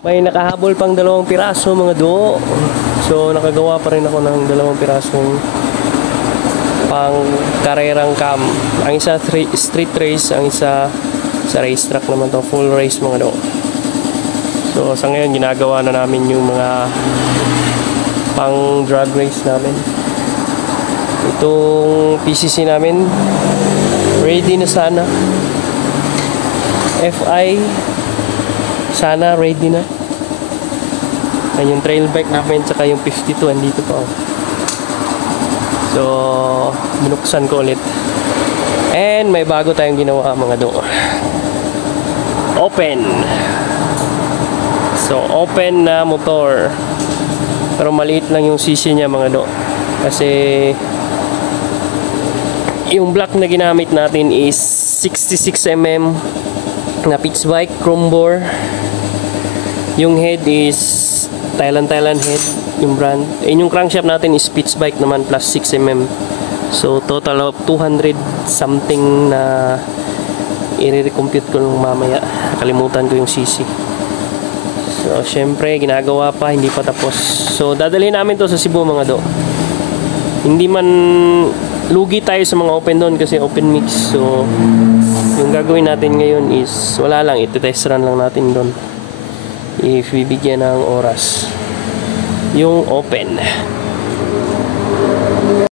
May nakahabol pang 2 piraso mga do. So nakagawa pa rin ako ng 2 pirasong pang karerang cam. Ang isa street race, ang isa sa racetrack naman to, full race mga do. So sa ngayon ginagawa na namin yung mga pang drag race namin. Itong PCC namin ready na sana. FI sana ready na. Yan yung trail bike namin, tsaka yung 52 andito pa. So binuksan ko ulit. And may bago tayong ginawa mga do. Open. So open na motor. Pero maliit lang yung sisi niya mga do. Kasi yung block na ginamit natin is 66mm na pitch bike, chrome bore. Yung head is Thailand head, yung brand. Yung crankshaft natin is pitch bike naman plus 6mm. So total of 200 something na i-recompute ko nung mamaya. Nakalimutan ko yung cc. So syempre ginagawa pa, hindi pa tapos. So dadalhin namin to sa Cebu mga do. Hindi man lugi tayo sa mga open doon kasi open mix. So yung gagawin natin ngayon is wala lang, iti-test run lang natin doon if bibigyan ng oras yung open.